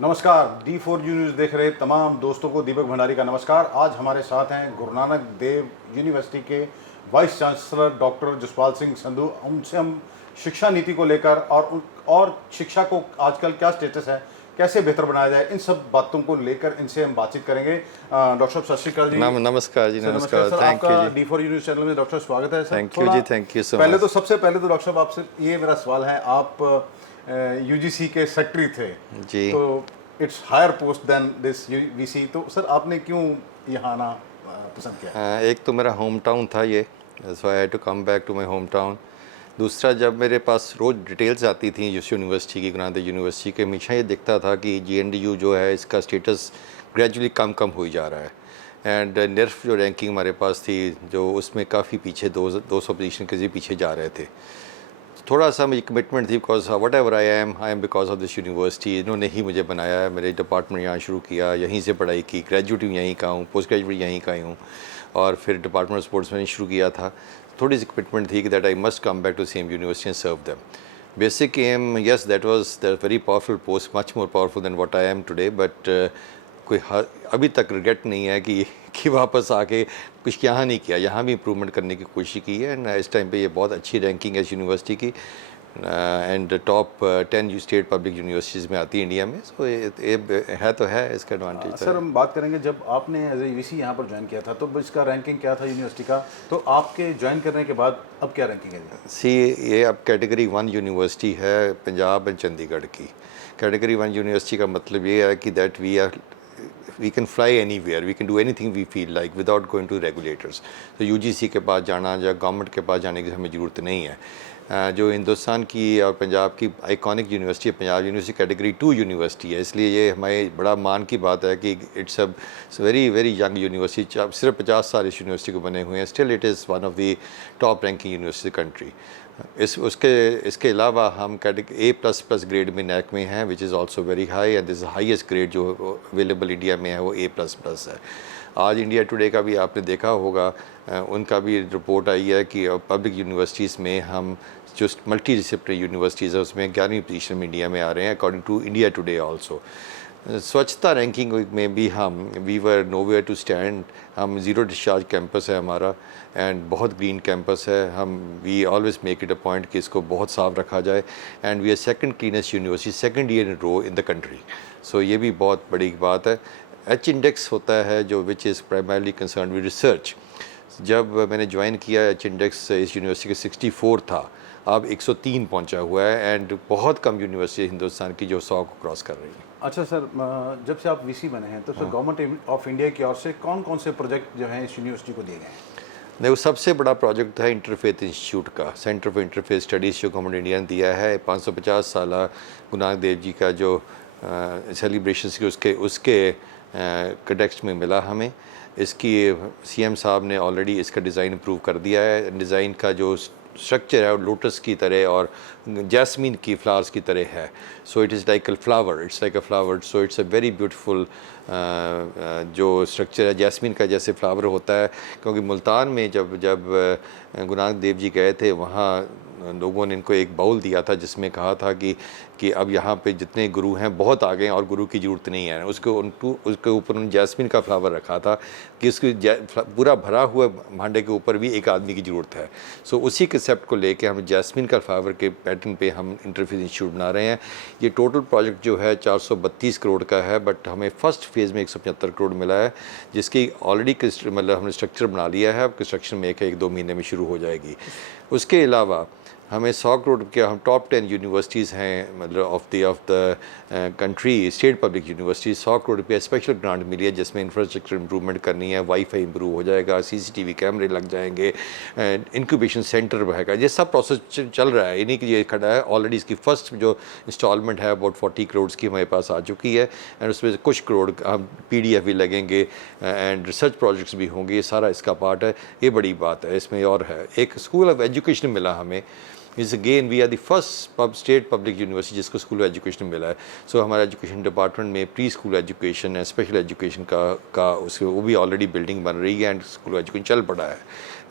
नमस्कार, D4 news देख रहे तमाम दोस्तों को दीपक भंडारी का नमस्कार। आज हमारे साथ हैं गुरु नानक देव यूनिवर्सिटी के vice chancellor doctor Jaspal Singh Sandhu. उनसे हम शिक्षा नीति को लेकर और शिक्षा को आजकल क्या स्टेटस है, कैसे बेहतर बनाया जाए, इन सब बातों को लेकर इनसे हम बातचीत करेंगे। डॉक्टर साहब सत श्रीकाल जी। नमस्कार जी। नमस्कार सर, थैंक यू आपका जी। D4 न्यूज़ चैनल में डॉक्टर स्वागत है सर। थैंक यू जी, थैंक यू सो पहले मच। तो सबसे पहले तो डॉक्टर साहब आपसे ये मेरा सवाल है, आप यूजीसी के सेक्रेटरी थे जी। तो it's higher post than this VC, तो सर आपने क्यों यहाँ आना पसंद किया? एक तो मेरा होम टाउन था ये, so I had to come back to my hometown. दूसरा, जब मेरे पास रोज़ डिटेल्स आती थी जिस यूनिवर्सिटी की, गुरु नानक देव यूनिवर्सिटी के, हमेशा ये दिखता था कि GNDU जो है इसका स्टेटस ग्रेजुअली कम हो ही जा रहा है। एंड NERF जो रैंकिंग हमारे पास थी, जो उसमें काफ़ी पीछे 200 पोजीशन के पीछे जा रहे थे। थोड़ा सा मुझे कमिटमेंट थी, because what ever I am because of this university. इन्होंने ही मुझे बनाया है, मेरे डिपार्टमेंट यहाँ शुरू किया, यहीं से पढ़ाई की, ग्रेजुएट भी यहीं का हूँ, पोस्ट ग्रेजुएट यहीं का ही हूँ, और फिर डिपार्टमेंट ऑफ स्पोर्ट्स में शुरू किया था। थोड़ी सी कमिटमेंट थी कि that I must come back to same university and serve them. Basic aim, yes, that was the very powerful post, much more powerful than what I am today, but कोई अभी तक रिग्रेट नहीं है कि वापस आके कुछ यहाँ नहीं किया। यहाँ भी इम्प्रूवमेंट करने की कोशिश की है, एंड इस टाइम पे ये बहुत अच्छी रैंकिंग है इस यूनिवर्सिटी की, and top 10 state public universities में आती है इंडिया में। सो ये है तो है, इसका एडवांटेज। सर हम बात करेंगे, जब आपने एज ए वीसी यहाँ पर ज्वाइन किया था तो इसका रैंकिंग क्या था यूनिवर्सिटी का, तो आपके ज्वाइन करने के बाद अब क्या रैंकिंग है? सी, ये अब कैटेगरी 1 यूनिवर्सिटी है पंजाब एंड चंडीगढ़ की। कैटेगरी 1 यूनिवर्सिटी का मतलब ये है कि that we can fly anywhere, we can do anything we feel like without going to regulators. तो UGC के पास जाना या गवर्नमेंट के पास जाने की हमें ज़रूरत नहीं है। जो हिंदुस्तान की और पंजाब की आइकॉनिक यूनिवर्सिटी है, पंजाब यूनिवर्सिटी कैटेगरी 2 यूनिवर्सिटी है, इसलिए ये हमारे बड़ा मान की बात है कि it's a very very young university. सिर्फ 50 साल इस यूनिवर्सिटी को बने हुए हैं, still it is one of the top ranking university country. इसके अलावा हम A++ ग्रेड में NAC में हैं, which is also very high, and this highest grade जो अवेलेबल इंडिया में है वो A++ है। आज इंडिया टुडे का भी आपने देखा होगा, उनका भी रिपोर्ट आई है कि पब्लिक यूनिवर्सिटीज़ में हम जो मल्टी डिसिप्लिनरी यूनिवर्सिटीज़ है उसमें 11वीं पोजीशन में इंडिया में आ रहे हैं, according to India Today also. स्वच्छता रैंकिंग में भी we were nowhere to stand. हम ज़ीरो डिस्चार्ज कैंपस है हमारा, एंड बहुत ग्रीन कैंपस है। We always make it a point कि इसको बहुत साफ रखा जाए, and we are second cleanest university, second year in row in the country. So ये भी बहुत बड़ी बात है। H इंडेक्स होता है जो which is primarily concern with research. जब मैंने ज्वाइन किया, H इंडेक्स इस यूनिवर्सिटी का 64 था, अब 103 पहुंचा हुआ है, एंड बहुत कम यूनिवर्सिटी हिंदुस्तान की जो 100 को क्रॉस कर रही है। अच्छा सर, जब से आप वीसी बने हैं तो सर गवर्नमेंट ऑफ इंडिया की ओर से कौन कौन से प्रोजेक्ट जो हैं इस यूनिवर्सिटी को दिए गए हैं? देखो, सबसे बड़ा प्रोजेक्ट था इंटरफेथ इंस्टीट्यूट का, सेंटर फॉर इंटरफेथ स्टडीज़, जो गवर्नमेंट इंडिया ने दिया है। 550 साल गुरु नानक देव जी का जो सेलिब्रेशन की उसके कंटेक्स्ट में मिला हमें। इसकी CM साहब ने ऑलरेडी इसका डिज़ाइन अप्रूव कर दिया है। डिज़ाइन का जो स्ट्रक्चर है वो लोटस की तरह और जैस्मीन की फ्लावर्स की तरह है। So it is like a flower, it's like a flower, so it's a very beautiful जो स्ट्रक्चर है जैस्मीन का जैसे फ्लावर होता है। क्योंकि मुल्तान में जब गुरु नानक देव जी गए थे, वहाँ लोगों ने इनको एक बाउल दिया था जिसमें कहा था कि अब यहाँ पे जितने गुरु हैं बहुत आ गए और गुरु की ज़रूरत नहीं है। उसके ऊपर उन्होंने जैस्मिन का फ्लावर रखा था कि इसकी पूरा भरा हुआ भांडे के ऊपर भी एक आदमी की ज़रूरत है। सो उसी कंसेप्ट को लेके हम जैस्मिन का फ्लावर के पैटर्न पे हम इंटरफेथ इंस्टीट्यूट बना रहे हैं। ये टोटल प्रोजेक्ट जो है 432 करोड़ का है, बट हमें फ़र्स्ट फेज़ में 175 करोड़ मिला है, जिसकी ऑलरेडी मतलब हमने स्ट्रक्चर बना लिया है। अब कंस्ट्रक्शन में 1-2 महीने में शुरू हो जाएगी। उसके अलावा हमें 100 करोड़ के, हम टॉप 10 यूनिवर्सिटीज़ हैं मतलब of the country, state public university, 100 crore रुपये स्पेशल ग्रांट मिली है जिसमें इंफ्रास्ट्रक्चर इंप्रूवमेंट करनी है, वाईफाई इंप्रूव हो जाएगा, CCTV कैमरे लग जाएंगे, इंक्यूबेशन सेंटर रहेगा। ये सब प्रोसेस चल रहा है, यानी कि ये खड़ा है ऑलरेडी। इसकी फ़र्स्ट जो इंस्टॉलमेंट है अबाउट 40 करोड़ की हमारे पास आ चुकी है, एंड उसमें से कुछ करोड़ हम PDF भी लगेंगे एंड रिसर्च प्रोजेक्ट्स भी होंगे। ये सारा इसका पार्ट है। ये बड़ी बात है इसमें। और है एक स्कूल ऑफ एजुकेशन मिला हमें means again we are the first state public university जिसको स्कूल ऑफ एजुकेशन मिला है। सो हमारा एजुकेशन डिपार्टमेंट में pre school education and special education का उसके वो भी ऑलरेडी बिल्डिंग बन रही है एंड स्कूल ऑफ एजुकेशन चल पड़ा है।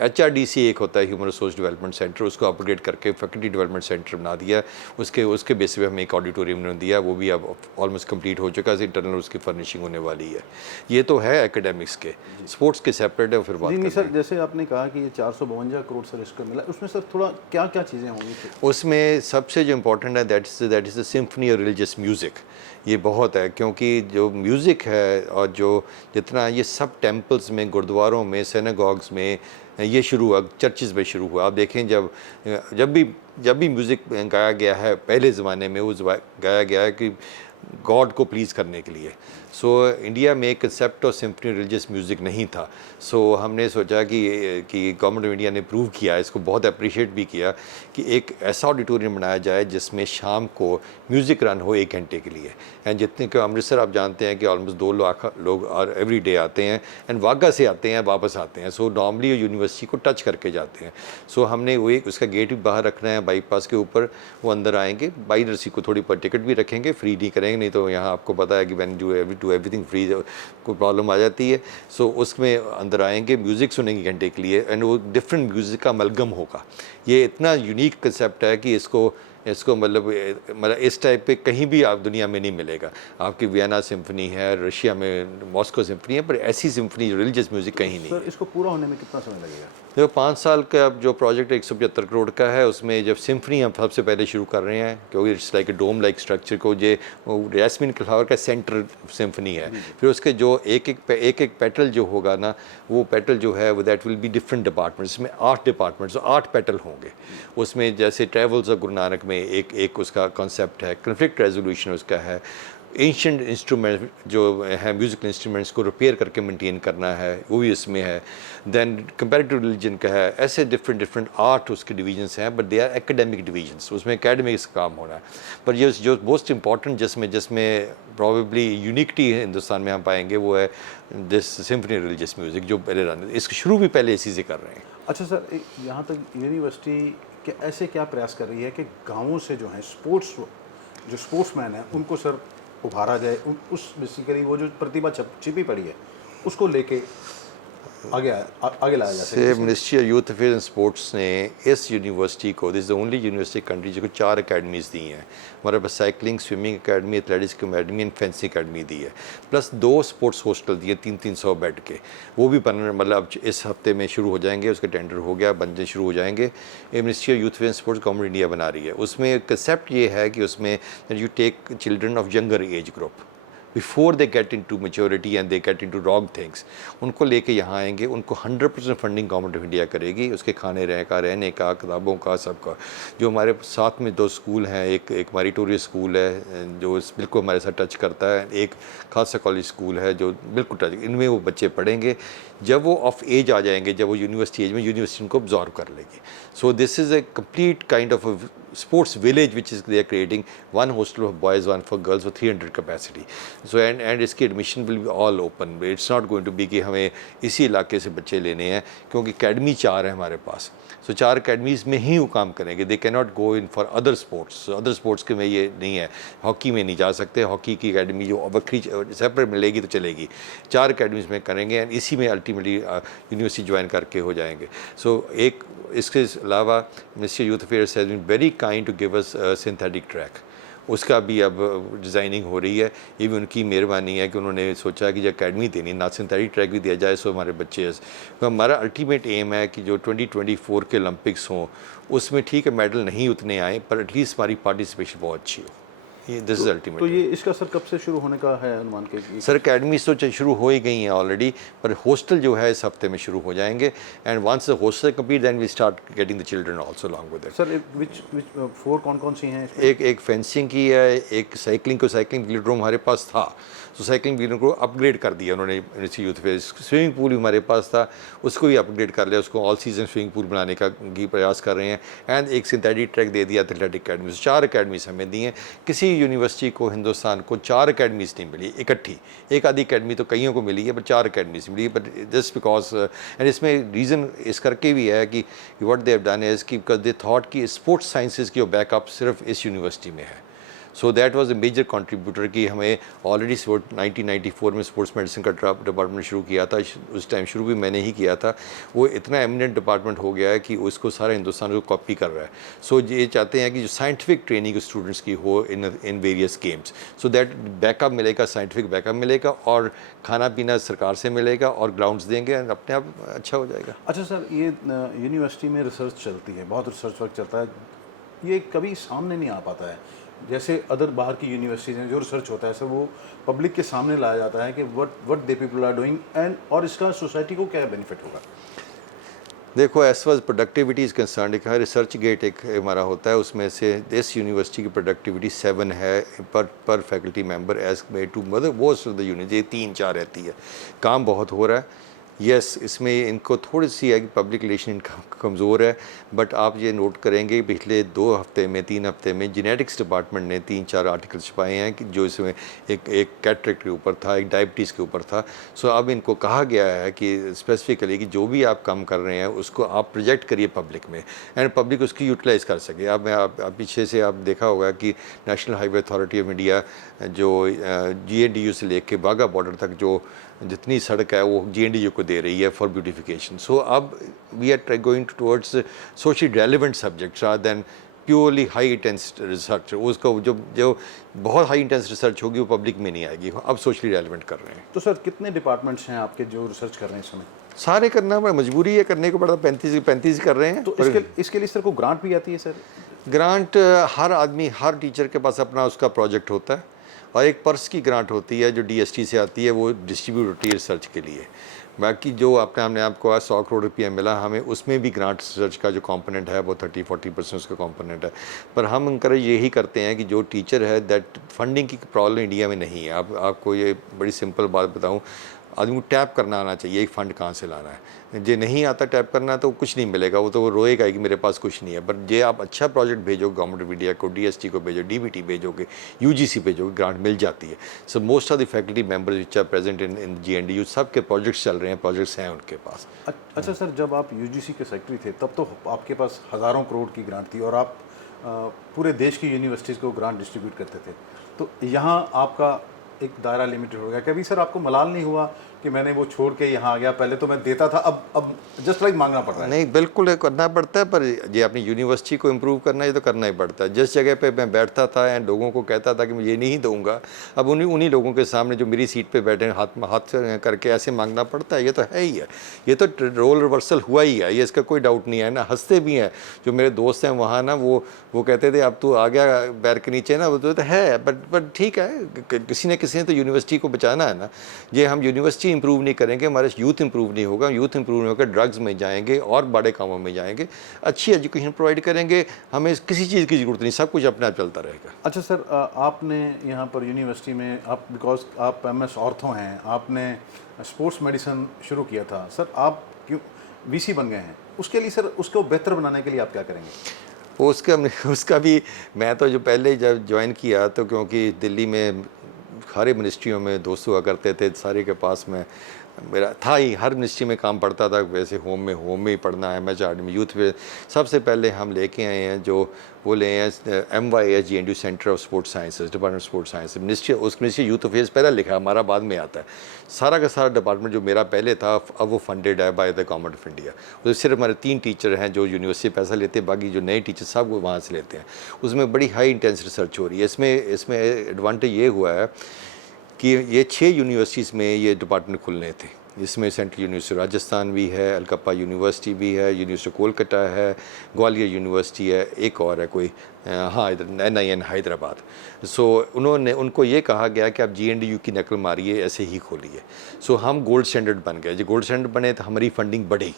HRDC एक होता है ह्यूमन रिसोर्स डेवलपमेंट सेंटर, उसको अपग्रेड करके फैकल्टी डेवलपमेंट सेंटर बना दिया। उसके बेसिस पे हमें एक ऑडिटोरियम ने दिया, वो भी अब ऑलमोस्ट कंप्लीट हो चुका है, इंटरनल उसकी फर्निशिंग होने वाली है। ये तो है एकेडमिक्स के, स्पोर्ट्स के सेपरेट है फिर बात नहीं करते हैं। सर, जैसे आपने कहा कि ये 452 करोड़ सर इसको मिला, उसमें सर थोड़ा क्या क्या चीज़ें होंगी? उसमें सबसे जो इम्पोर्टेंट है दैट इज़ द सिम्फनी और रिलीजियस म्यूज़िक। ये बहुत है क्योंकि जो म्यूज़िक है और जो जितना ये सब टेम्पल्स में, गुरुद्वारों में, सिनेगॉग्स में ये शुरू हुआ, चर्चिज़ में शुरू हुआ। आप देखें जब भी म्यूज़िक गाया गया है पहले ज़माने में, वो गाया गया है कि गॉड को प्लीज़ करने के लिए। सो इंडिया में एक concept of symphony religious music नहीं था। सो हमने सोचा कि गवर्नमेंट ऑफ इंडिया ने प्रूव किया, इसको बहुत अप्रिशिएट भी किया कि एक ऐसा ऑडिटोरियम बनाया जाए जिसमें शाम को म्यूज़िक रन हो 1 घंटे के लिए। एंड जितने को अमृतसर आप जानते हैं कि ऑलमोस्ट 2 लाख लोग और एवरी डे आते हैं एंड वाघा से आते हैं वापस आते हैं। सो नॉर्मली यूनिवर्सिटी को टच करके जाते हैं। सो हमने वो एक उसका गेट भी बाहर रखना है बाईपास के ऊपर, वो अंदर आएंगे बाई नर्सी को थोड़ी पर टिकट भी रखेंगे, फ्री नहीं करेंगे, नहीं तो यहाँ आपको पता है कि वैन डू एवरीथिंग फ्री कोई प्रॉब्लम आ जाती है। सो उसमें अंदर आएंगे, म्यूज़िक सुनेंगे घंटे के लिए एंड वो डिफरेंट म्यूज़िक का अमलगम होगा। ये इतना यूनिक कंसेप्ट है कि इसको मतलब इस टाइप पे कहीं भी आप दुनिया में नहीं मिलेगा। आपकी वियना सिम्फनी है, रशिया में मॉस्को सिम्फनी है, पर ऐसी सिम्फनी रिलीजियस म्यूज़िक कहीं नहीं। सर इसको पूरा होने में कितना समय लगेगा? देखो 5 साल का जो प्रोजेक्ट 175 करोड़ का है, उसमें जब सिम्फनी हम सबसे पहले शुरू कर रहे हैं क्योंकि it's like a dome like structure को, ये जैस्मिन फ्लावर का सेंटर सिम्फनी है। फिर उसके जो एक पेटल जो होगा ना, वो पेटल जो है वो that will be different departments. इसमें 8 डिपार्टमेंट्स, 8 पेटल होंगे। उसमें जैसे ट्रेवल्स ऑफ गुरु नानक में एक उसका कॉन्सेप्ट है, कन्फ्लिक्ट रेजोल्यूशन उसका है, एंशिएंट इंस्ट्रूमेंट जो है म्यूज़िकल इंस्ट्रूमेंट्स को रिपेयर करके मेंटेन करना है, वो भी इसमें है। देन कंपैरेटिव रिलीजन का है। ऐसे डिफरेंट 8 उसके डिवीजन्स हैं, but they are academic divisions, उसमें एकेडमिक्स काम होना है। पर ये जो मोस्ट इम्पॉर्टेंट जिसमें प्रॉबेबली यूनिकटी हिंदुस्तान में हम पाएंगे वो है दिस सिम्फनी रिलीजियस म्यूज़िक जो पहले रन, इसको शुरू भी पहले इसी से कर रहे हैं। अच्छा सर, यहाँ तक यूनिवर्सिटी के ऐसे क्या प्रयास कर रही है कि गाँवों से जो है जो स्पोर्ट्समैन हैं उनको सर उभारा जाए, उस बेसिकली वो जो प्रतिभा छिपी पड़ी है उसको लेके आगे लाया जाए। से ministry of youth affairs and sports ने इस यूनिवर्सिटी को, this is the only university country जिसको 4 अकेडमीज़ दी हैं। हमारे पास cycling, swimming academy, athletics academy and fencing academy दी है, प्लस 2 स्पोर्ट्स हॉस्टल दिए 300 बेड के। वो भी मतलब अब इस हफ्ते में शुरू हो जाएंगे, उसका टेंडर हो गया, बनने शुरू हो जाएंगे। ये ministry of youth affairs and sports government India बना रही है। उसमें कंसेप्ट ये है कि उसमें you take children of younger age group before they get into maturity and they get into wrong things, उनको लेके यहाँ आएंगे। उनको 100% फंडिंग गवर्नमेंट ऑफ इंडिया करेगी, उसके रहने का, किताबों का, सबका। जो हमारे साथ में 2 स्कूल हैं, एक मैरिटोरियस स्कूल है जो बिल्कुल हमारे साथ टच करता है, एक खालसा कॉलेज स्कूल है जो बिल्कुल टच, इनमें वो बच्चे पढ़ेंगे। जब वो ऑफ एज आ जाएंगे, जब वो यूनिवर्सिटी एज में, यूनिवर्सिटी उनको ऑब्जॉर्व कर लेगी। So this is a complete kind of sports village which is they are creating, 1 hostel for boys, 1 for girls, for 300 capacity. So and इसकी admission will be all open. It's not going to be कि हमें इसी इलाके से बच्चे लेने हैं, क्योंकि अकेडमी 4 है हमारे पास। सो 4 अकेडमीज़ में ही वो काम करेंगे। They can not go in for other sports के में ये नहीं है। हॉकी में नहीं जा सकते, हॉकी की अकेडमी जो बखरी सेपरेट मिलेगी तो चलेगी। 4 अकेडमीज़ में करेंगे एंड इसी में अल्टीमेटली यूनिवर्सिटी ज्वाइन करके हो जाएंगे। सो एक इसके अलावा ministry youth affairs has been very kind to give us synthetic track, उसका भी अब डिज़ाइनिंग हो रही है। ये भी उनकी मेहरबानी है कि उन्होंने सोचा कि जो अकेडमी देनी, ना सिंथेटिक ट्रैक भी दिया जाए, सो हमारे बच्चे। तो हमारा अल्टीमेट एम है कि जो 2024 के ओलंपिक्स हों उसमें ठीक है मेडल नहीं उतने आए, पर एटलीस्ट हमारी पार्टिसिपेशन बहुत अच्छी हो। ये दिस इज अल्टीमेट। तो ये इसका सर कब से शुरू होने का है अनुमान के? सर अकेडमीज तो शुरू हो ही गई हैं ऑलरेडी, पर हॉस्टल जो है इस हफ्ते में शुरू हो जाएंगे। And once the hostel complete then we start getting the children also along with it. Sir which 4 कौन सी हैं? एक फेंसिंग की है, एक साइकिलिंग वेलोड्रोम हमारे पास था, तो साइकिलिंग वेलोड्रोम को अपग्रेड कर दिया उन्होंने यूथ फेस। स्विमिंग पूल भी हमारे पास था, उसको भी अपग्रेड कर लिया, उसको ऑल सीजन स्विमिंग पूल बनाने का भी प्रयास कर रहे हैं। एंड एक सिंथेटिक ट्रैक दे दिया एथलेटिक अकेडमी। 4 अकेडमीज हमें दी हैं। किसी यूनिवर्सिटी को, हिंदुस्तान को 4 अकेडमीज़ नहीं मिली इकट्ठी। एक आधी अकेडमी तो कईयों को मिली है, पर 4 अकेडमीज़ मिली, बट जस्ट बिकॉज एंड इसमें रीज़न इस करके भी है कि what they have done is कि बिकॉज दे थॉट कि स्पोर्ट्स साइंसेज की बैकअप सिर्फ इस यूनिवर्सिटी में है। So that was a major contributor कि हमें ऑलरेडी 1994 में स्पोर्ट्स मेडिसिन का डिपार्टमेंट शुरू किया था। उस टाइम शुरू भी मैंने ही किया था। वो इतना एमिनेंट डिपार्टमेंट हो गया है कि उसको सारा हिंदुस्तान को कॉपी कर रहा है। सो ये चाहते हैं कि जो साइंटिफिक ट्रेनिंग स्टूडेंट्स की हो in various games, so that backup मिलेगा, साइंटिफिक बैकअप मिलेगा और खाना पीना सरकार से मिलेगा और ग्राउंड्स देंगे, अपने आप अच्छा हो जाएगा। अच्छा सर, ये यूनिवर्सिटी में रिसर्च चलती है, बहुत रिसर्च वर्क चलता है, ये कभी सामने नहीं आ पाता है। जैसे अदर बाहर की यूनिवर्सिटीज़ हैं, जो रिसर्च होता है सर वो पब्लिक के सामने लाया जाता है कि what they people are doing and और इसका सोसाइटी को क्या बेनिफिट होगा। देखो, as far productivity is concern, एक रिसर्च गेट एक हमारा होता है, उसमें से दिस यूनिवर्सिटी की प्रोडक्टिविटी 7 है पर faculty member as compare to मतलब मोस्ट ऑफ द यूनिट, ये 3-4 रहती है। काम बहुत हो रहा है। यस, इसमें इनको थोड़ी सी है कि पब्लिक रिलेशन इनका कमज़ोर है, बट आप ये नोट करेंगे पिछले 2 हफ्ते में 3 हफ्ते में जेनेटिक्स डिपार्टमेंट ने 3-4 आर्टिकल छपाए हैं कि जो इसमें एक कैटरेक्ट के ऊपर था, एक डायबिटीज़ के ऊपर था। सो अब इनको कहा गया है कि स्पेसिफिकली कि जो भी आप काम कर रहे हैं उसको आप प्रोजेक्ट करिए पब्लिक में एंड पब्लिक उसकी यूटिलाइज़ कर सके। अब आप पीछे से आप देखा होगा कि national highway authority of India जो GNDU से लेके वाघा बॉर्डर तक जो जितनी सड़क है वो GNDU को दे रही है फॉर ब्यूटिफिकेशन। सो अब we are going towards socially relevant subjects rather than purely high intense research. उसको जो बहुत हाई इंटेंस रिसर्च होगी वो पब्लिक में नहीं आएगी, अब सोशली रेलिवेंट कर रहे हैं। तो सर कितने डिपार्टमेंट्स हैं आपके जो रिसर्च कर रहे हैं इस समय? सारे करना बड़ा मजबूरी है, करने को पड़ा। 35 कर रहे हैं। तो इसके लिए सर को ग्रांट भी आती है सर? ग्रांट हर आदमी, हर टीचर के पास अपना उसका प्रोजेक्ट होता है और एक पर्स की ग्रांट होती है जो DST से आती है, वो डिस्ट्रीब्यूट होती है रिसर्च के लिए। बाकी जो हमने आपको आज 100 करोड़ रुपया मिला हमें, उसमें भी ग्रांट रिसर्च का जो कंपोनेंट है वो 30-40% उसका कंपोनेंट है। पर हम इंकरेज यही करते हैं कि जो टीचर है दैट फंडिंग की प्रॉब्लम इंडिया में नहीं है। आपको ये बड़ी सिंपल बात बताऊँ, आदमी को टैप करना आना चाहिए एक फ़ंड कहाँ से लाना है। जे नहीं आता टैप करना तो कुछ नहीं मिलेगा, वो तो वो रोएगा कि मेरे पास कुछ नहीं है। बट जे आप अच्छा प्रोजेक्ट भेजो, गवर्नमेंट ऑफ इंडिया को, DST को भेजो, DBT भेजोगे, UGC भेजोगे, ग्रांट मिल जाती है। So most of the faculty members which are present in GNDU सब के प्रोजेक्ट्स चल रहे हैं, प्रोजेक्ट्स हैं उनके पास। अच्छा सर, जब आप UGC के सेक्रेटरी थे तब तो आपके पास हज़ारों करोड़ की ग्रांट थी और आप पूरे देश की यूनिवर्सिटीज़ को ग्रांट डिस्ट्रीब्यूट करते थे। तो यहाँ आपका एक दायरा लिमिटेड हो गया। कभी सर आपको मलाल नहीं हुआ कि मैंने वो छोड़ के यहाँ आ गया, पहले तो मैं देता था, अब जस्ट लाइक मांगना पड़ रहा है? नहीं, बिल्कुल ये करना पड़ता है, पर ये अपनी यूनिवर्सिटी को इम्प्रूव करना है, ये तो करना ही पड़ता है। जिस जगह पे मैं बैठता था एंड लोगों को कहता था कि मैं ये नहीं दूंगा, अब उन्हीं लोगों के सामने जो मेरी सीट पे बैठे हाथ करके ऐसे मांगना पड़ता है। ये तो है ही है, ये तो रोल रिवर्सल हुआ ही है, ये इसका कोई डाउट नहीं है ना। हंसते भी हैं जो मेरे दोस्त हैं वहाँ ना, वो कहते थे अब तू आ गया पैर के नीचे ना, वो तो है। बट ठीक है, किसी ने तो यूनिवर्सिटी को बचाना है ना। ये हम यूनिवर्सिटी इंप्रूव नहीं करेंगे, हमारे यूथ इंप्रूव नहीं होगा। यूथ इंप्रूव नहीं होगा, ड्रग्स में जाएंगे और बड़े कामों में जाएंगे। अच्छी एजुकेशन प्रोवाइड करेंगे, हमें किसी चीज़ की ज़रूरत नहीं, सब कुछ अपने आप चलता रहेगा। अच्छा सर, आपने यहाँ पर यूनिवर्सिटी में आप बिकॉज आप MS ऑर्थो हैं, आपने स्पोर्ट्स मेडिसिन शुरू किया था सर, आप क्यों VC बन गए हैं? उसके लिए सर, उसको बेहतर बनाने के लिए आप क्या करेंगे? उसका भी मैं तो जो पहले जब ज्वाइन किया तो क्योंकि दिल्ली में सारे मिनिस्ट्रियों में दोस्त हुआ करते थे, सारे के पास में मेरा था ही, हर मिनिस्ट्री में काम पड़ता था। वैसे होम में ही पढ़ना है, MHRD में यूथ में। सबसे पहले हम लेके आए हैं जो वो ले हैं MYS GNDU centre of sports sciences, department of sports science. Ministry youth affairs पहले लिखा, हमारा बाद में आता है। सारा का सारा डिपार्टमेंट जो मेरा पहले था अब वो फंडेड है by the government of India. तो सिर्फ हमारे 3 टीचर हैं जो यूनिवर्सिटी पैसा लेते हैं, बाकी जो नए टीचर सब वो वहाँ से लेते हैं। उसमें बड़ी हाई इंटेंस रिसर्च हो रही है। इसमें एडवांटेज ये हुआ है कि ये 6 यूनिवर्सिटीज़ में ये डिपार्टमेंट खुलने थे। इसमें सेंट्रल यूनिवर्सिटी राजस्थान भी है, अलकप्पा यूनिवर्सिटी भी है, यूनिवर्सिटी कोलकाता है, ग्वालियर यूनिवर्सिटी है, एक और है कोई, हाँ इधर NIN हैदराबाद। सो उनको ये कहा गया कि आप GNDU की नकल मारिए, ऐसे ही खोलिए। सो हम गोल्ड स्टैंडर्ड बन गए। जो गोल्ड स्टैंडर्ड बने तो हमारी फंडिंग बढ़ी।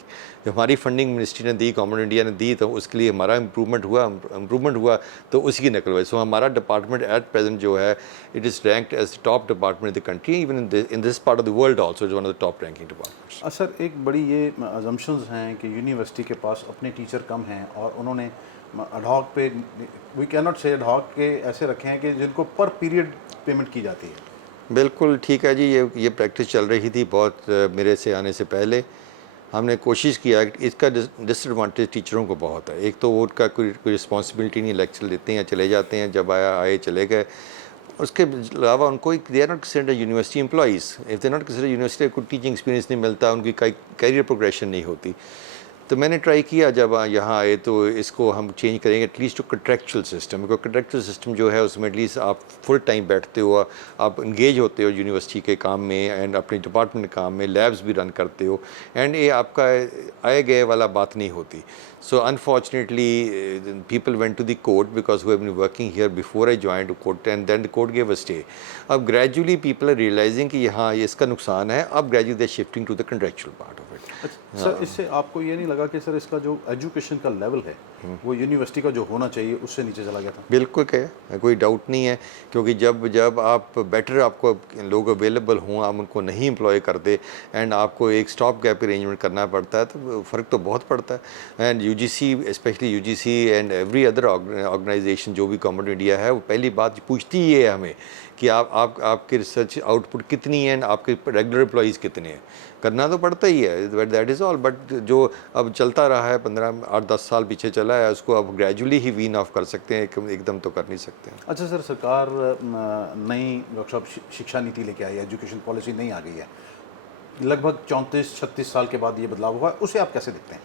जब हमारी फंडिंग मिनिस्ट्री ने दी, गवर्नमेंट इंडिया ने दी, तो उसके लिए हमारा इम्प्रूवमेंट हुआ तो उसी की नकल हुई। सो हमारा डिपार्टमेंट एट प्रेजेंट जो है, it is ranked as top department in the country, even in this part of the world also is one of the top ranking departments. Sir, एक बड़ी ये अजम्पशंस हैं कि यूनिवर्सिटी के पास अपने टीचर कम हैं और उन्होंने एडहॉक पे, वी कैन नॉट से एडहॉक के ऐसे रखे हैं कि जिनको पर पीरियड पेमेंट की जाती है। बिल्कुल ठीक है जी, ये प्रैक्टिस चल रही थी बहुत मेरे से आने से पहले। हमने कोशिश किया कि इसका डिसएडवांटेज टीचरों को बहुत है। एक तो वो उनका कोई रिस्पॉन्सिबिलिटी नहीं, लेक्चर देते हैं चले जाते हैं, जब आए चले गए। उसके अलावा उनको एक they are not considered university employees. If they not considered university, कोई टीचिंग एक्सपीरियंस नहीं मिलता, उनकी कैरियर प्रोग्रेशन नहीं होती। तो मैंने ट्राई किया जब यहाँ आए तो इसको हम चेंज करेंगे at least to contractual system. Because contractual system जो है उसमें एटलीस्ट आप फुल टाइम बैठते हो, आप इंगेज होते हो यूनिवर्सिटी के काम में एंड अपने डिपार्टमेंट के काम में, लैब्स भी रन करते हो, एंड ये आपका आए गए वाला बात नहीं होती। So unfortunately, people went to the court because who have been working here before I joined the court, and then the court gave a stay. अब gradually people are realizing कि यहाँ ये इसका नुकसान है, अब gradually they are shifting to the contractual part of it. अच्छा sir, इससे आपको ये नहीं लगा कि सर इसका जो एजुकेशन का लेवल है वो यूनिवर्सिटी का जो होना चाहिए उससे नीचे चला गया था? बिल्कुल क्या, कोई डाउट नहीं है, क्योंकि जब आप बेटर आपको लोग अवेलेबल हों, आप उनको नहीं एम्प्लॉय करते एंड आपको एक स्टॉप गैप अरेंजमेंट करना पड़ता है, तो फ़र्क तो बहुत पड़ता है। And UGC, specially UGC and every other organisation जो भी गवर्नमेंट इंडिया है, वो पहली बात पूछती ही है हमें कि आपके रिसर्च आउटपुट कितनी है, आपके रेगुलर एम्प्लॉइज़ कितने हैं। करना तो पड़ता ही है, दैट इज़ ऑल। बट जो अब चलता रहा है 15-8-10 साल पीछे चला है, उसको अब ग्रेजुअली ही वीन ऑफ कर सकते हैं, एकदम तो कर नहीं सकते हैं। अच्छा सर, सरकार नई डॉक्टर साहब शिक्षा नीति लेके आई है, एजुकेशन पॉलिसी नहीं आ गई है, लगभग 34-36 साल के बाद ये बदलाव हुआ है, उसे आप कैसे देखते हैं?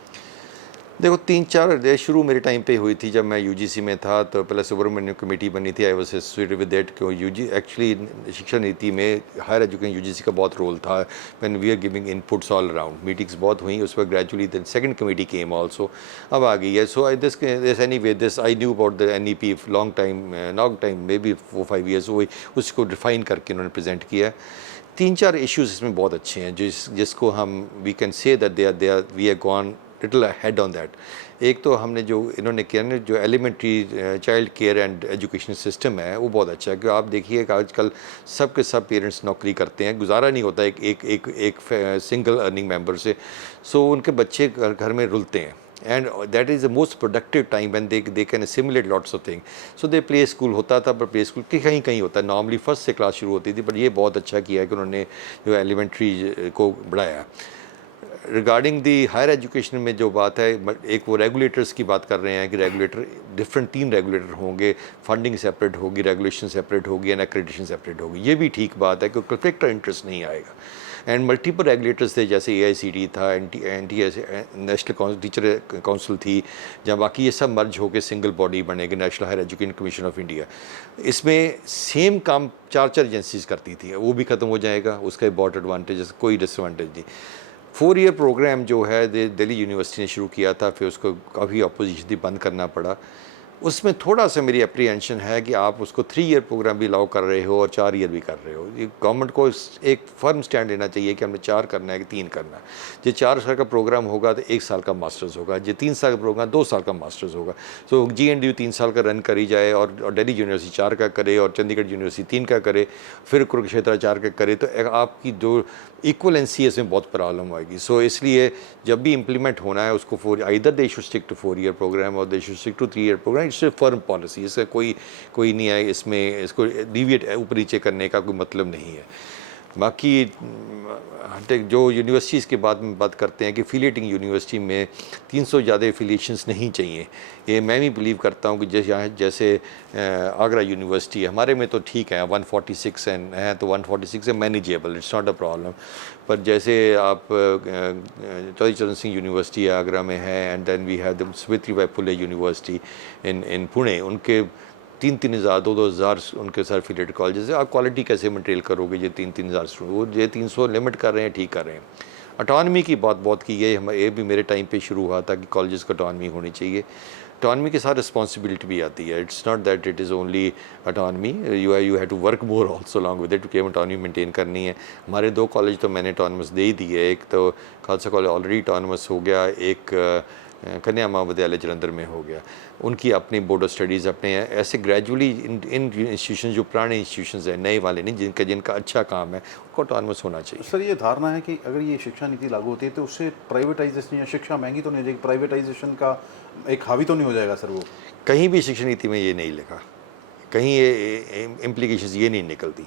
देखो 3-4 शुरू मेरे टाइम पे हुई थी जब मैं यूजीसी में था, तो पहले सुब्रमण्यम कमेटी बनी थी, I was associated with that. क्यों एक्चुअली शिक्षा नीति में हायर एजुकेशन यूजीसी का बहुत रोल था, when we are giving inputs all around. Meetings बहुत हुई, उस पर gradually the second committee came also, अब आ गई है। So I this anyway this I knew about the NEP long time maybe 4-5 years हुई, उसको डिफाइन करके उन्होंने प्रेजेंट किया। 3-4 इश्यूज़ इसमें बहुत अच्छे हैं जिसको हम we can say that they are we are gone little head on that. एक तो हमने जो इन्होंने किया ना, जो elementary child care and education system है, वो बहुत अच्छा है। क्योंकि आप देखिए कि आजकल सब के सब पेरेंट्स नौकरी करते हैं, गुजारा नहीं होता एक सिंगल अर्निंग मेंबर से। सो उनके बच्चे घर में रुलते हैं, and that is the most productive time when they can assimilate lots of things. So they play school होता था, पर प्ले स्कूल कहीं कहीं होता है, नॉर्मली फर्स्ट से क्लास शुरू होती थी, पर ये बहुत अच्छा किया है कि उन्होंने जो एलिमेंट्री को बढ़ाया। रिगार्डिंग दी हायर एजुकेशन में जो बात है, एक वो रेगुलेटर्स की बात कर रहे हैं कि रेगुलेटर डिफरेंट 3 रेगुलेटर होंगे, फंडिंग सेपरेट होगी, रेगुलेशन सेपरेट होगी एंड एक्रेडिटेशन सेपरेट होगी। ये भी ठीक बात है कि कॉन्फ्लिक्ट ऑफ इंटरेस्ट नहीं आएगा। एंड मल्टीपल रेगुलेटर्स थे, जैसे AICT था, नेशनल टीचर काउंसिल थी, जहाँ बाकी ये सब मर्ज होकर सिंगल बॉडी बनेगी, national higher education commission of India. इसमें सेम काम 4 एजेंसीज करती थी, वो भी ख़त्म हो जाएगा, उसका बहुत एडवांटेज, कोई डिसएडवांटेज नहीं। 4 ईयर प्रोग्राम जो है दिल्ली यूनिवर्सिटी ने शुरू किया था, फिर उसको काफ़ी अपोजिशन थी, बंद करना पड़ा। उसमें थोड़ा सा मेरी अप्रीहेंशन है कि आप उसको 3 ईयर प्रोग्राम भी अलाउ कर रहे हो और 4 ईयर भी कर रहे हो। ये गवर्नमेंट को एक फर्म स्टैंड लेना चाहिए कि हमने 4 करना है कि 3 करना है। जो 4 साल का प्रोग्राम होगा तो 1 साल का मास्टर्स होगा, जो 3 साल का प्रोग्राम 2 साल का मास्टर्स होगा। सो GNDU 3 साल का रन करी जाए और दिल्ली यूनिवर्सिटी 4 का करे और चंडीगढ़ यूनिवर्सिटी 3 का करे, फिर कुरुक्षेत्र 4 का करे, तो आपकी जो इक्वलेंसी है इसमें बहुत प्रॉब्लम आएगी। सो इसलिए जब भी इम्प्लीमेंट होना है उसको either they should stick to 4 year program और they should stick to 3 year program. It's firm policy, इससे कोई नहीं है, इसमें इसको डिविएट ऊपर नीचे करने का कोई मतलब नहीं है। बाकी जो यूनिवर्सिटीज़ के बाद में बात करते हैं कि एफिलिएटिंग यूनिवर्सिटी में 300 ज़्यादा एफिलिएशंस नहीं चाहिए, ये मैं भी बिलीव करता हूँ कि जैसे आगरा यूनिवर्सिटी हमारे में तो ठीक है 146 हैं, तो 146 है manageable, it's not a problem. पर जैसे आप चौधरी चरण सिंह यूनिवर्सिटी आगरा में है, and then we have the Savitribai Phule university in Pune, उनके 3-3 हज़ार 2-2 हज़ार उनके साथ एफिलिएटेड कॉलेजेस है। आप क्वालिटी कैसे मेंटेन करोगे? ये 3-3 हज़ार स्टूडेंट, वो ये 300 लिमिट कर रहे हैं, ठीक कर रहे हैं। ऑटोनॉमी की बात बहुत की है, ये भी मेरे टाइम पे शुरू हुआ था कि कॉलेजेस को ऑटोनॉमी होनी चाहिए। ऑटोनॉमी के साथ रिस्पॉन्सिबिलिटी भी आती है, it's not that it is only autonomy, you have to work more also long with it, क्योंकि ऑटोनॉमी मेंटेन करनी है। हमारे 2 कॉलेज तो मैंने ऑटोनॉमस दे ही दिए, एक तो खालसा कॉलेज ऑलरेडी ऑटोनॉमस हो गया, एक कन्या महाविद्यालय जलंधर में हो गया, उनकी अपनी बोर्ड ऑफ स्टडीज़ अपने हैं। ऐसे ग्रेजुअली इन इंस्टीट्यूशन जो पुराने इंस्टीट्यूशन हैं, नए वाले नहीं, जिनका अच्छा काम है, उनको ऑटोनमस होना चाहिए। सर ये धारणा है कि अगर ये शिक्षा नीति लागू होती है तो उससे प्राइवेटाइजेशन या शिक्षा महंगी तो नहीं हो जाएगी, प्राइवेटाइजेशन का एक हावी तो नहीं हो जाएगा सर वो? कहीं भी शिक्षा नीति में ये नहीं लिखा, कहीं ये इम्प्लीकेशंस ये नहीं निकलती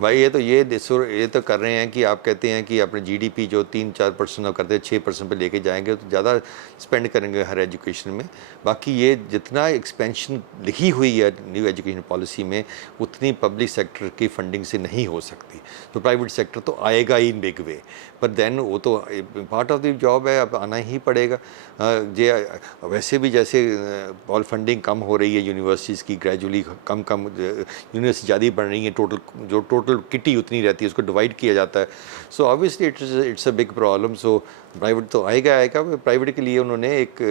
भाई। ये तो कर रहे हैं कि आप कहते हैं कि अपने जीडीपी जो 3-4% अब करते हैं 6% पे लेके जाएंगे तो ज़्यादा स्पेंड करेंगे हर एजुकेशन में। बाकी ये जितना एक्सपेंशन लिखी हुई है न्यू एजुकेशन पॉलिसी में, उतनी पब्लिक सेक्टर की फंडिंग से नहीं हो सकती। तो प्राइवेट सेक्टर तो आएगा ही इन बिग वे, पर देन वो तो पार्ट ऑफ द जॉब है, अब आना ही पड़ेगा। वैसे भी जैसे ऑल फंडिंग कम हो रही है यूनिवर्सिटीज़ की, ग्रेजुअली कम यूनिवर्सिटी ज़्यादा बढ़ रही है, टोटल किटी उतनी रहती है, उसको डिवाइड किया जाता है। So obviously it's a big problem. So private तो आएगा। प्राइवेट के लिए उन्होंने एक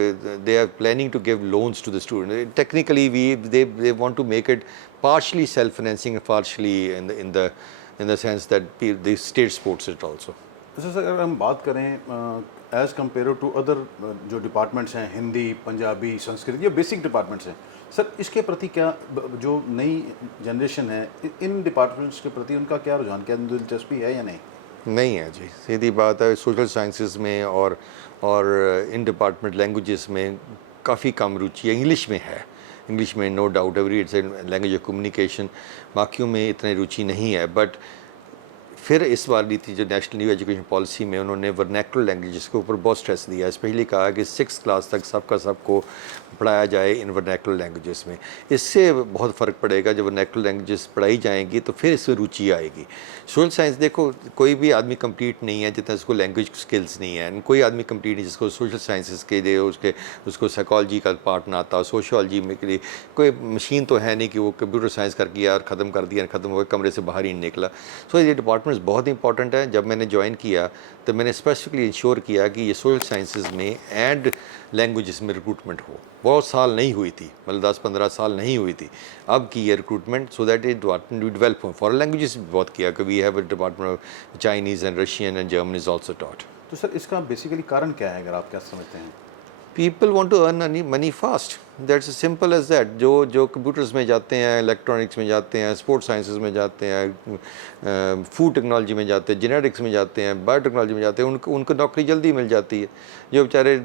they are planning to give loans to the student. Technically they want to make it partially self financing, partially in the sense that the state supports it also. अच्छा sir, अगर हम बात करें एज़ कम्पेयर टू अदर जो departments हैं, हिंदी, पंजाबी, संस्कृत, ये basic departments हैं sir, इसके प्रति क्या जो नई जनरेशन है इन डिपार्टमेंट्स के प्रति उनका क्या रुझान, क्या दिलचस्पी है या नहीं? नहीं है जी, सीधी बात है। सोशल साइंसेज में और इन डिपार्टमेंट लैंग्वेजेस में काफ़ी कम रुचि है। इंग्लिश में है, इंग्लिश में no doubt every it's a language of communication, बाकियों में इतनी रुचि नहीं है। बट फिर इस बार नीति जो नेशनल न्यू एजुकेशन पॉलिसी में उन्होंने वर्नैकुलर लैंग्वेजेस के ऊपर बहुत स्ट्रेस दिया। स्पेशली कहा कि 6th क्लास तक सबको पढ़ाया जाए इन वर्नैकुलर लैंग्वेजेस में। इससे बहुत फ़र्क पड़ेगा। जब वर्नैकुलर लैंग्वेजेस पढ़ाई जाएंगी तो फिर इसमें रुचि आएगी। सोशल साइंस देखो, कोई भी आदमी कंप्लीट नहीं है जितना उसको लैंग्वेज स्किल्स नहीं है। कोई आदमी कंप्लीट नहीं जिसको सोशल साइंसेस के लिए उसको साइकोलॉजी का पार्ट ना आता, सोशियोलॉजी में के लिए कोई मशीन तो है नहीं कि वो कंप्यूटर साइंस कर किया और ख़त्म कर दिया, ख़त्म हो गया, कमरे से बाहर ही नहीं निकला। सो ये डिपार्टमेंट बहुत इंपॉर्टेंट है। जब मैंने ज्वाइन किया तो मैंने स्पेसिफिकली इंश्योर किया कि ये सोशल साइंसेज में एंड लैंग्वेजेस में रिक्रूटमेंट हो। बहुत साल नहीं हुई थी, मतलब 10-15 साल नहीं हुई थी। अब की ये recruitment so that it develop हो। फॉरेन लैंग्वेजेस भी बहुत किया कि we have a department of Chinese and Russian and German is also taught. तो सर इसका बेसिकली कारण क्या है, अगर आप क्या समझते हैं? People want to earn money fast, that's as simple as that. जो कंप्यूटर्स में जाते हैं, इलेक्ट्रॉनिक्स में जाते हैं, स्पोर्ट्स साइंसेज में जाते हैं, फूड टेक्नोलॉजी में जाते हैं, जेनेटिक्स में जाते हैं, बायोटेक्नोलॉजी में जाते हैं, उनको नौकरी जल्दी मिल जाती है। जो बेचारे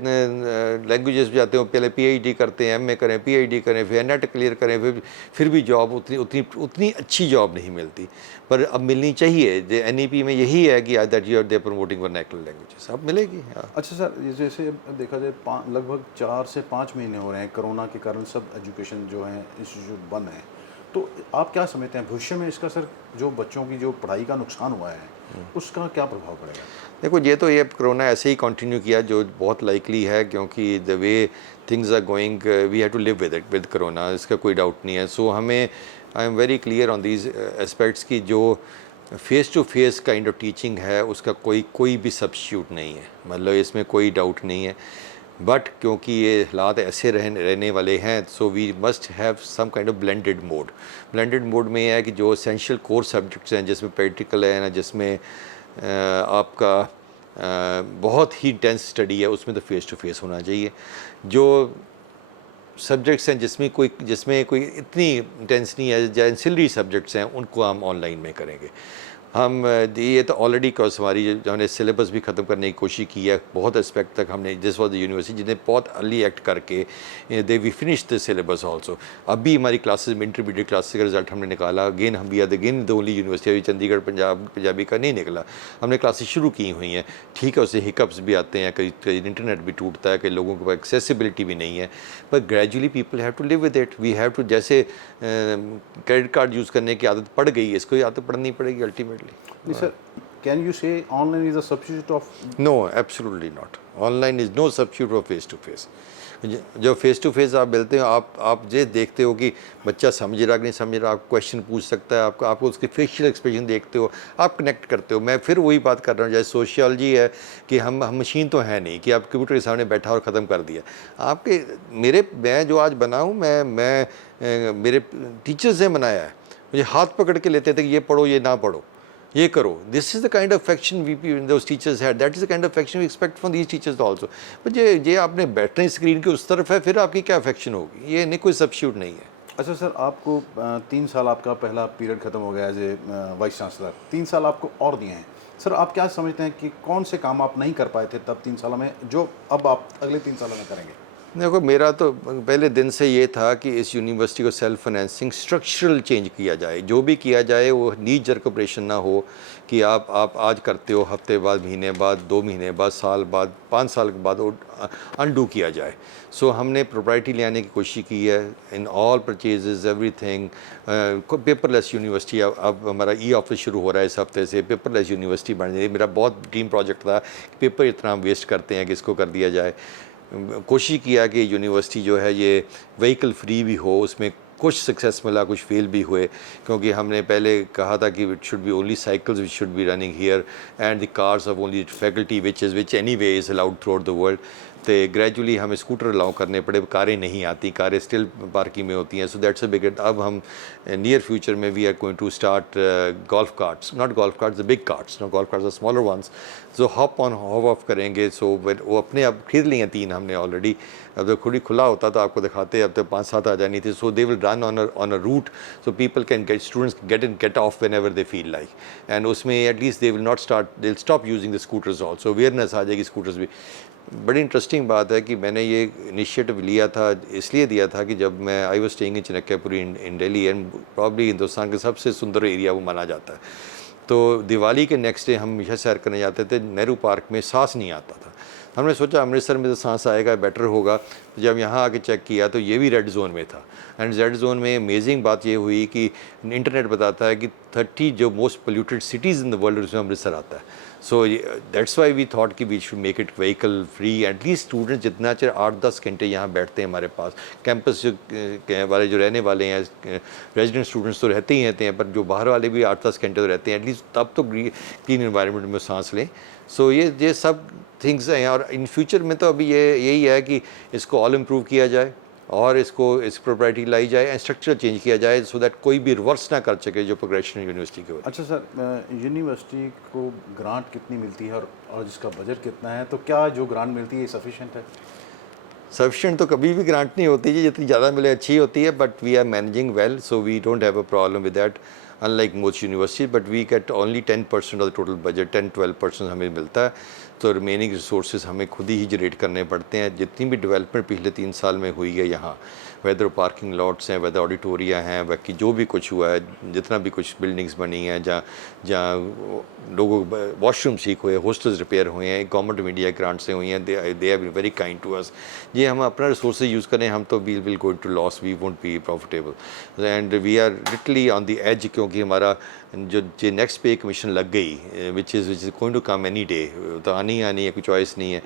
लैंग्वेजेस में जाते हैं, पहले PhD करते हैं, MA करें, PhD करें, फिर नेट क्लियर करें, फिर भी जॉब उतनी अच्छी जॉब नहीं मिलती। पर अब मिलनी चाहिए। NEP में यही है कि that you are they promoting vernacular languages, अब मिलेगी। अच्छा सर, जैसे देखा जाए लगभग 4 से 5 महीने हो रहे हैं कोरोना के कारण सब एजुकेशन जो है इंस्टीट्यूट बंद हैं, तो आप क्या समझते हैं भविष्य में इसका सर जो बच्चों की जो पढ़ाई का नुकसान हुआ है उसका क्या प्रभाव पड़ेगा? देखो, ये कोरोना ऐसे ही कंटिन्यू किया जो बहुत लाइकली है, क्योंकि the way things are going we have to live with it, with corona, इसका कोई डाउट नहीं है। सो हमें I am very clear on these aspects की जो face to face kind of teaching है उसका कोई भी सब्स्टिट्यूट नहीं है, मतलब इसमें कोई डाउट नहीं है। बट क्योंकि ये हालात ऐसे रहने वाले हैं, so we must have some kind of blended mode. Blended mode में यह है कि जो एसेंशियल कोर सब्जेक्ट्स हैं, जिसमें प्रैक्टिकल है ना, जिसमें आपका बहुत ही इंटेंस स्टडी है, उसमें तो फेस टू फेस होना चाहिए। जो सब्जेक्ट्स हैं जिसमें कोई इतनी इंटेंस नहीं है, जो एंसिलरी सब्जेक्ट्स हैं, उनको हम ऑनलाइन में करेंगे। हम ये तो ऑलरेडी क्रॉस हमारी जो हमने सिलेबस भी ख़त्म करने की कोशिश की है बहुत एस्पेक्ट तक हमने। दिस वाज द यूनिवर्सिटी जिन्हें बहुत अर्ली एक्ट करके they we finish the syllabus also. अभी हमारी क्लासेस में इंटरमीडिएट क्लासेस का रिजल्ट हमने निकाला। अगेन हम we are again the only university, अभी चंडीगढ़ पंजाबी का नहीं निकला, हमने क्लासेस शुरू की हुई हैं। ठीक है, उससे हिकअप्स भी आते हैं, कई इंटरनेट भी टूटता है, कई लोगों के पास एक्सेसिबिलिटी भी नहीं है, पर gradually people have to live with it. We have to, जैसे क्रेडिट कार्ड यूज़ करने की आदत पड़ गई है, इसको आदत पढ़नी पड़ेगी ultimately. Sir, can you say online is a substitute of? No, absolutely not. Online is no substitute of face to face. जो फेस टू फेस आप मिलते हो, आप ये देखते हो कि बच्चा समझ रहा कि नहीं समझ रहा, आप क्वेश्चन पूछ सकता है, आपको उसके फेशियल एक्सप्रेशन देखते हो, आप कनेक्ट करते हो। मैं फिर वही बात कर रहा हूँ, जैसे सोशियोलॉजी है कि हम मशीन तो है नहीं कि आप कंप्यूटर के सामने बैठा और ख़त्म कर दिया। मैं जो आज बना हूँ, मैं मेरे टीचर्स ने बनाया है। मुझे हाथ पकड़ के लेते थे कि ये पढ़ो, ये ना पढ़ो, ये करो. This is the kind of affection we those teachers had, that is the kind of affection we expect from these teachers also. But ये आपने बैठना ही स्क्रीन के उस तरफ है, फिर आपकी क्या अफेक्शन होगी? ये नहीं, कोई सब्स्टिट्यूट नहीं है. अच्छा सर, आपको 3 साल आपका पहला पीरियड खत्म हो गया एज ए वाइस चांसलर, 3 साल आपको और दिए हैं. सर आप क्या समझते हैं कि कौन से काम आप नहीं कर पाए थे तब 3 सालों में, जो अब आप अगले 3 सालों में करेंगे? देखो, मेरा तो पहले दिन से ये था कि इस यूनिवर्सिटी को सेल्फ फाइनेंसिंग स्ट्रक्चरल चेंज किया जाए. जो भी किया जाए वो नी जर्क ऑपरेशन ना हो कि आप आज करते हो, हफ्ते बाद, महीने बाद, 2 महीने बाद, साल बाद, 5 साल के बाद वो अनडू किया जाए. सो हमने प्रोप्राइटी ले आने की कोशिश की है in all purchases, everything. Paperless university, अब हमारा ई ऑफिस शुरू हो रहा है इस हफ्ते से. पेपरलेस यूनिवर्सिटी बन जाए. मेरा बहुत ड्रीम प्रोजेक्ट था कि पेपर इतना हम वेस्ट करते हैं कि इसको कर दिया जाए. कोशिश किया कि यूनिवर्सिटी जो है ये व्हीकल फ्री भी हो. उसमें कुछ सक्सेस मिला, कुछ फेल भी हुए, क्योंकि हमने पहले कहा था कि it should be only cycles which should be running here and the cars of only faculty which any way is allowed through out the world. तो ग्रेजुअली हमें स्कूटर अलाउ करने पड़े. कारें नहीं आती, कारें स्टिल पार्किंग में होती हैं. So that's a big. अब हम नियर फ्यूचर में we are going to start golf carts, not golf carts, the big carts. No, golf carts are smaller ones. जो हॉप ऑन हॉप ऑफ करेंगे. So वो अपने अब खरीद लिए 3 हमने ऑलरेडी. अब तो खुद ही खुला होता तो आपको दिखाते, अब तो 5-7 आ जानी थी. So they will run on a route, so people can get, students get in get off whenever they feel like. And उसमें at least they will not start, they will stop using the scooters also. Awareness आ जाएगी scooters भी. बड़ी interesting बात है कि मैंने ये इनिशिएटिव लिया था, इसलिए दिया था कि जब मैं I was staying in Chanakyapuri in Delhi, and probably Hindustan के सबसे सुंदर एरिया वो माना जाता है. तो दिवाली के नेक्स्ट डे हम हमेशा सैर करने जाते थे. नेहरू पार्क में सांस नहीं आता था. हमने सोचा अमृतसर में तो सांस आएगा, बेटर होगा. तो जब यहाँ आके चेक किया तो ये भी रेड जोन में था. एंड रेड जोन में अमेजिंग बात ये हुई कि इंटरनेट बताता है कि 30 जो most polluted cities in the world, उसमें अमृतसर आता है. So that's why we thought कि we should make it vehicle free. At least students जितना चेर 8-10 घंटे यहाँ बैठते हैं हमारे पास, कैंपस वाले जो रहने वाले हैं, रेजिडेंट स्टूडेंट्स तो रहते ही रहते हैं, पर जो बाहर वाले भी 8-10 घंटे तो रहते हैं, एटलीस्ट तब तो क्लीन इन्वायरमेंट में सांस लें. सो ये सब थिंग्स हैं. और इन फ्यूचर में तो अभी यही है कि इसको ऑल इम्प्रूव किया जाए और इस प्रोप्राइटी लाई जाए एंड स्ट्रक्चर चेंज किया जाए, सो दैट कोई भी रिवर्स ना कर सके जो प्रोग्रेशन यूनिवर्सिटी की हो. अच्छा सर, यूनिवर्सिटी को ग्रांट कितनी मिलती है और जिसका बजट कितना है, तो क्या जो ग्रांट मिलती है सफिशेंट है? सफिशेंट तो कभी भी ग्रांट नहीं होती है. जितनी ज़्यादा मिले अच्छी होती है. But we are managing well, so we don't have a problem with that, unlike most university. But we get only 10% of the total budget. 10-12% हमें मिलता है. तो रिमेनिंग रिसोर्सेज हमें खुद ही जनरेट करने पड़ते हैं. जितनी भी डेवलपमेंट पिछले 3 साल में हुई है यहाँ, वेदर पार्किंग लॉट्स हैं, वेदर ऑडिटोरिया हैं, बाकी जो भी कुछ हुआ है, जितना भी कुछ बिल्डिंग्स बनी हैं, जहाँ लोगों वॉशरूम ठीक हुए, हॉस्टल्स रिपेयर हुए हैं, गवर्नमेंट ऑफ इंडिया ग्रांट से हुई हैं. They have been very kind to us. ये हम अपना रिसोर्सेज यूज़ करें, हम तो will go to loss, we won't be profitable. And we are literally on the edge, क्योंकि हमारा जो नेक्स्ट पे कमीशन लग गई, which is going to come any day, तो आनी है, कोई चॉइस नहीं है.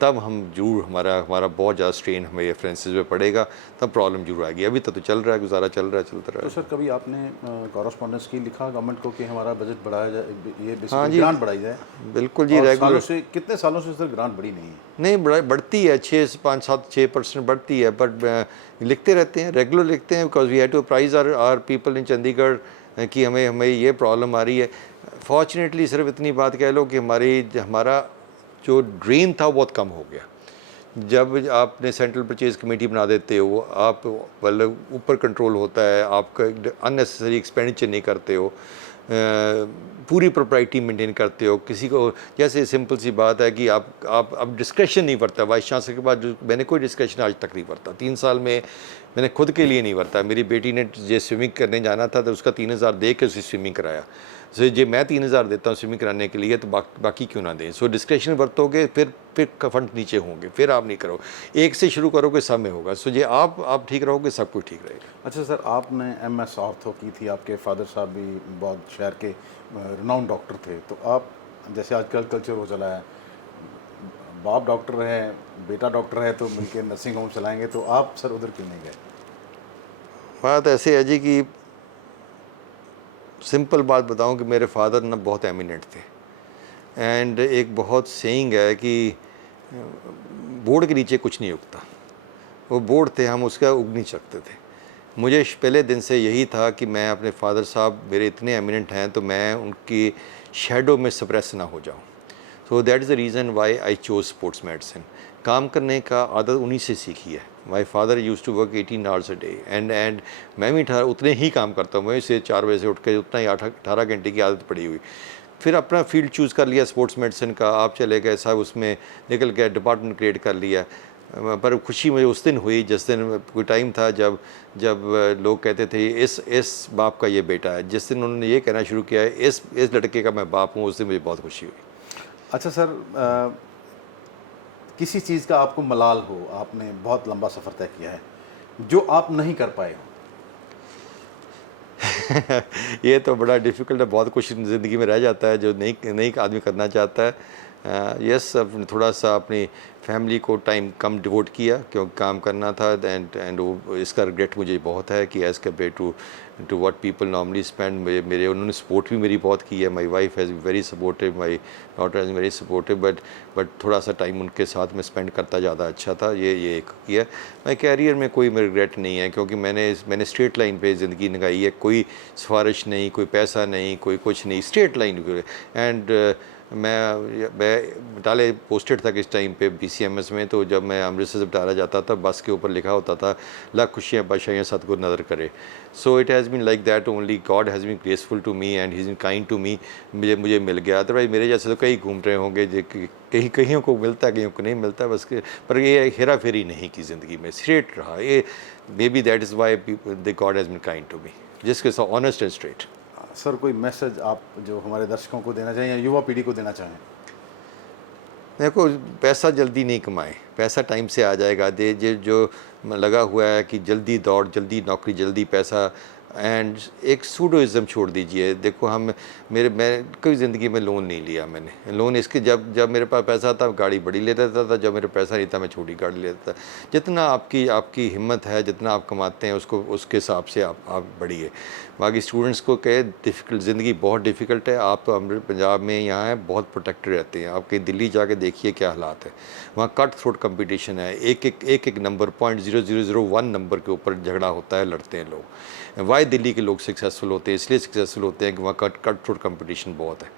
तब हम जरूर हमारा बहुत ज़्यादा स्ट्रेन हमें रेफरेंसेज में पड़ेगा, तब प्रॉब्लम जरूर आएगी. अभी तो चल रहा है, गुजारा चल रहा है, चलता रहा. तो सर कभी आपने कॉरेस्पॉन्डेंस की लिखा गवर्नमेंट को कि हमारा बजट बढ़ाया जाए, ये हाँ जी, ग्रांट बढ़ाई जाए? बिल्कुल जी. रेगुलर से कितने सालों से सर ग्रांट बढ़ी नहीं है? नहीं, बढ़ती है. 6-5-7-6% बढ़ती है. बट लिखते रहते हैं, रेगुलर लिखते हैं, because we have to prize our people in Chandigarh कि हमें ये प्रॉब्लम आ रही है. फॉर्चुनेटली सिर्फ इतनी बात कह लो कि हमारा जो ड्रेन था बहुत कम हो गया. जब आपने सेंट्रल परचेज कमेटी बना देते हो, आप मतलब ऊपर कंट्रोल होता है, आपका अननेसेसरी एक्सपेंडिचर नहीं करते हो, पूरी प्रोप्राइटी मेंटेन करते हो. किसी को जैसे सिंपल सी बात है कि आप अब डिस्कशन नहीं बरता. वाइस चांसलर के बाद जो मैंने कोई डिस्कशन आज तक नहीं बरता. 3 साल में मैंने खुद के लिए नहीं बरता. मेरी बेटी ने जो स्विमिंग करने जाना था तो उसका 3000 दे के उसे स्विमिंग कराया. सो जो मैं 3000 देता हूँ स्विमिंग कराने के लिए, तो बाकी क्यों ना दें. सो डिस्कशन बरतोगे, फिर फंड नीचे होंगे, फिर आप नहीं करो. एक से शुरू करोगे, सब में होगा. सो ये आप ठीक रहोगे, सब कुछ ठीक रहेगा. अच्छा सर, आपने MS ऑर्थो की थी, आपके फादर साहब भी बहुत शहर के रिनाउंड डॉक्टर थे. तो आप, जैसे आजकल कल्चर हो चला है, बाप डॉक्टर है, बेटा डॉक्टर है, तो मिलकर नर्सिंग होम चलाएंगे, तो आप सर उधर क्यों नहीं गए? बात ऐसे है जी कि सिंपल बात बताऊं कि मेरे फादर ना बहुत एमिनेंट थे. एंड एक बहुत सेइंग है कि बोर्ड के नीचे कुछ नहीं उगता. वो बोर्ड थे, हम उसका उग नहीं सकते थे. मुझे पहले दिन से यही था कि मैं अपने फादर साहब मेरे इतने एमिनेंट हैं तो मैं उनकी शेडो में सप्रेस ना हो जाऊं। So that is the reason why I chose sports medicine. काम करने का आदत उन्हीं से सीखी है। My father use to work 18 hours a day and मैं भी उतने ही काम करता हूँ। मैं से 4 बजे से उठ के उतना ही 18 घंटे की आदत पड़ी हुई। फिर अपना फील्ड चूज़ कर लिया स्पोर्ट्स मेडिसिन का, आप चले गए साहब, उसमें निकल गया, डिपार्टमेंट क्रिएट कर लिया। पर खुशी मुझे उस दिन हुई जिस दिन कोई टाइम था जब जब लोग कहते थे इस बाप का ये बेटा है। जिस दिन उन्होंने ये कहना शुरू किया है इस लड़के का मैं बाप हूँ, उस दिन मुझे बहुत खुशी हुई। अच्छा सर, किसी चीज़ का आपको मलाल हो, आपने बहुत लंबा सफ़र तय किया है, जो आप नहीं कर पाए हो? ये तो बड़ा डिफ़िकल्ट है। बहुत कुछ ज़िंदगी में रह जाता है जो नहीं आदमी करना चाहता है। यस, थोड़ा सा अपनी फैमिली को टाइम कम डिवोट किया क्योंकि काम करना था। एंड वो इसका रिग्रेट मुझे बहुत है कि as compare to what people normally spend, मेरे उन्होंने सपोर्ट भी मेरी बहुत की है। My wife has very supportive, my daughter has very supportive, but थोड़ा सा टाइम उनके साथ में स्पेंड करता ज़्यादा अच्छा था। ये एक किया। मैं कैरियर में कोई रिग्रेट नहीं है क्योंकि मैंने स्ट्रेट लाइन पे ज़िंदगी लगाई है। कोई सिफारिश नहीं, कोई पैसा नहीं, कोई कुछ नहीं, स्ट्रेट लाइन। एंड मैं बटाले पोस्टेड था किस टाइम पे BCMS में, तो जब मैं अमृतसर से बटाला जाता था बस के ऊपर लिखा होता था लाख खुशियाँ बादशाहियाँ सतगुरु नज़र करे। So it has been like that only. God has been graceful to me and he is been kind to me. मुझे मिल गया। अदरवाइज मेरे जैसे तो कई घूम रहे होंगे जो कहीं को मिलता है, कहीं को नहीं मिलता बस पर ये हेरा फेरी नहीं की ज़िंदगी में, स्ट्रेट रहा। ये maybe that is why the God has been kind to me, जिसके साथ ऑनेस्ट एंड स्ट्रेट। सर, कोई मैसेज आप जो हमारे दर्शकों को देना चाहें या युवा पीढ़ी को देना चाहें? देखो, पैसा जल्दी नहीं कमाए, पैसा टाइम से आ जाएगा। जो लगा हुआ है कि जल्दी दौड़, जल्दी नौकरी, जल्दी पैसा, एंड एक सूडोइज़म छोड़ दीजिए। देखो मैं कोई ज़िंदगी में लोन नहीं लिया मैंने। लोन इसके जब मेरे पास पैसा था गाड़ी बड़ी ले लेता था, जब मेरे पैसा नहीं था मैं छोटी गाड़ी लेता था। जितना आपकी हिम्मत है, जितना आप कमाते हैं उसके हिसाब से आप बढ़िए। बाकी स्टूडेंट्स को कहे डिफ़िकल्ट ज़िंदगी बहुत डिफ़िकल्ट है। आप तो पंजाब में यहाँ हैं, बहुत प्रोटेक्टेड रहते हैं। आप कहीं दिल्ली जाके देखिए क्या हालात है। वहाँ कट थ्रोट कंपटीशन है। एक नंबर 0.0001 नंबर के ऊपर झगड़ा होता है, लड़ते हैं लोग। वाई दिल्ली के लोग सक्सेसफुल होते हैं? इसलिए सक्सेसफुल होते हैं कि वहाँ कट थ्रोट कंपटीशन बहुत है।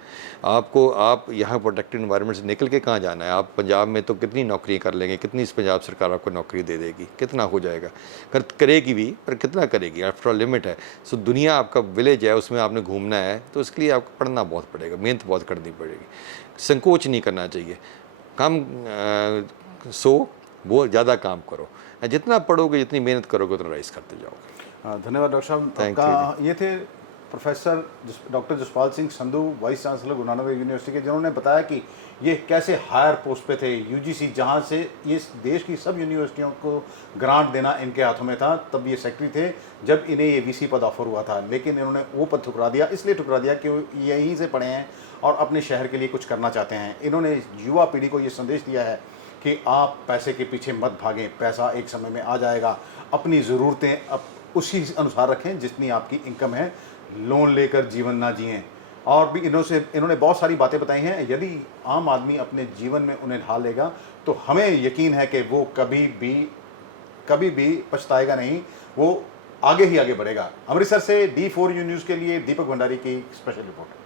आप यहाँ प्रोटेक्टेड इन्वायरमेंट से निकल के कहाँ जाना है? आप पंजाब में तो कितनी नौकरियाँ कर लेंगे, कितनी इस पंजाब सरकार आपको नौकरी दे देगी, कितना हो जाएगा? करेगी भी, पर कितना करेगी? आफ्टर ऑल लिमिट है। सो दुनिया आपका विलेज है, उसमें आपने घूमना है तो उसके लिए आपको पढ़ना बहुत पड़ेगा, मेहनत बहुत करनी पड़ेगी। संकोच नहीं करना चाहिए। वो ज़्यादा काम करो। जितना पढ़ोगे, जितनी मेहनत करोगे, उतना राइज करते जाओगे। धन्यवाद डॉक्टर साहब। Thank आपका ये थे professor doctor Jaspal Singh Sandhu, vice chancellor Guru Nanak Dev university के, जिन्होंने बताया कि ये कैसे हायर पोस्ट पे थे, UGC, जहाँ से ये देश की सब यूनिवर्सिटियों को ग्रांट देना इनके हाथों में था। तब ये सेक्रेटरी थे जब इन्हें ये VC पद ऑफर हुआ था, लेकिन इन्होंने वो पद ठुकरा दिया। इसलिए ठुकरा दिया कि वो यहीं से पढ़े हैं और अपने शहर के लिए कुछ करना चाहते हैं। इन्होंने युवा पीढ़ी को ये संदेश दिया है कि आप पैसे के पीछे मत भागें, पैसा एक समय में आ जाएगा। अपनी ज़रूरतें उसी अनुसार रखें जितनी आपकी इनकम है। लोन लेकर जीवन ना जिएं। और भी इन्होंने बहुत सारी बातें बताई हैं। यदि आम आदमी अपने जीवन में उन्हें ढाल लेगा तो हमें यकीन है कि वो कभी भी पछताएगा नहीं, वो आगे ही आगे बढ़ेगा। अमृतसर से D4U न्यूज़ के लिए दीपक भंडारी की स्पेशल रिपोर्ट।